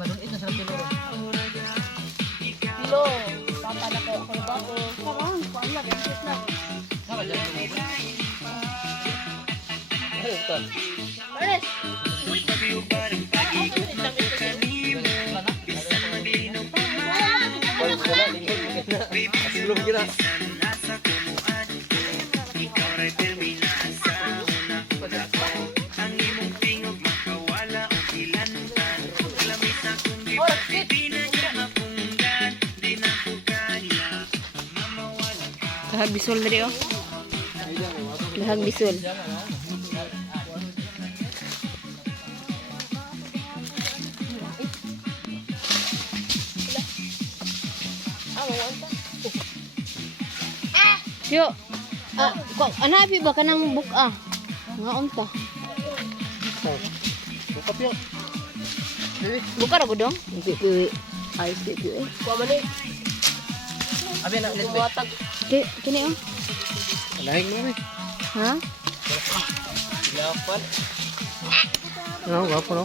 Malulit na sarap pilo. Pilo. Papa na kayo ako bago. Sarang, pala, bisit na. Sama dyan. Ay, ito. Ares! Belum kira. Lahag bisul dari oh. Lahag bisul. Yo. Kung anapi ba kanang buka? Nga unta. Buka piyo. Buka ra budong? Hindi ay sige. Kuha man eh. Abi na ulit ba? Kini oh. Lahing mo ni. Ha? Yapan. No, gapo no.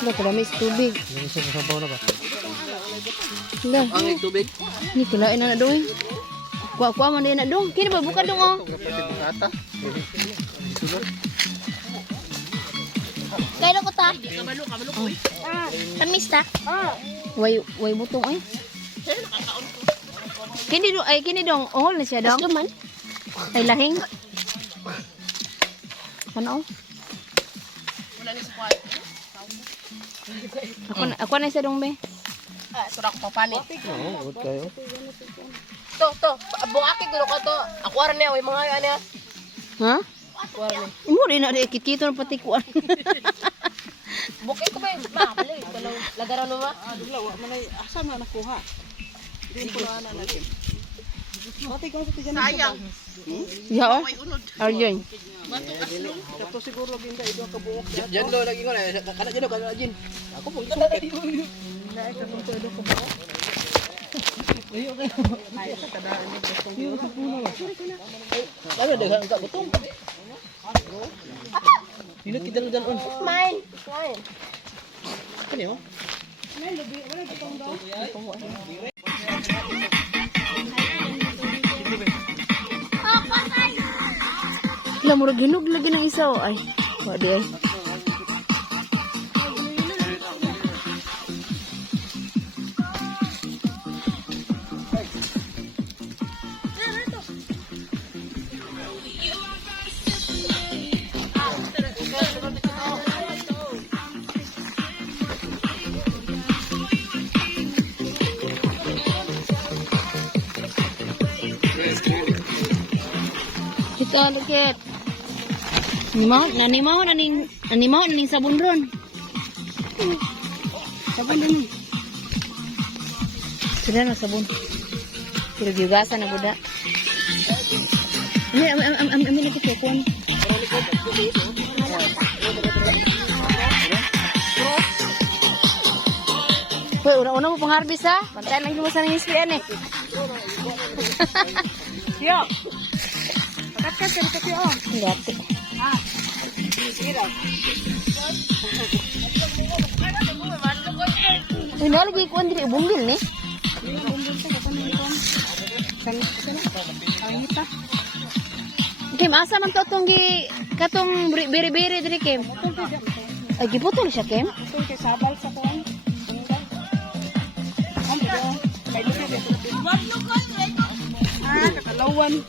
Wala ka dami sa tubig. Hindi sa sabaw na ba? Wala. Ang tubig. Ni kulain na na dong. Kuha man din na dong. Kini ba buka dong oh. Pati bukata. Kaya ko ta. Kabalo ko. Tamis ta. Way butong ay. Kini dong. Oh, na siya dong. Man. Ay lahing. Ano? Wala ni sa kwarto. Ako na siya dong be. Sura ko papanit. Oo, good kayo. To. Buakit dulu ko to. Ako aran niya, way mga ano. Ha? Ako aran. Mo rin na kikito ng patikuan. Bukit ko ba? Ma, pala. Lagaran mo ma. Lawa manay asa na nakuha. Di ko na natin. Mati ko sa tiyan. Sayang. Ya oh. Arjun. Tapos siguro ginda ito ka buok. Diyan lo lagi ko na. Kana diyan lo kana diyan. Ako po ito. Na ito kung ito ko buok. Ayo kayo. Ay sa kadaan ni gustong. Yo sa puno. Ano daghang ka butong? Dino kita lo dan on. Mine. Kani oh. Wala mo ginog lagi ng isa oh. Ay. Wadi ay. Ito lukit. Nanimaw na ning sabon ron. Sabon na. Sudah na sabon. Pero gigasan na buda. Ami na kito kon. Hoy, una mo pang harvest ha. Pantayan lang mo sa ning islian eh. Yo. Kakas sa ito oh. Ngati. Ini lagi kuan diri bumbil nih. Kim asa man to tong katong beri-beri diri Kim. Ay giputol siya Kim. Ito kay sabal sa kuan. Kay dito. Kakalawan.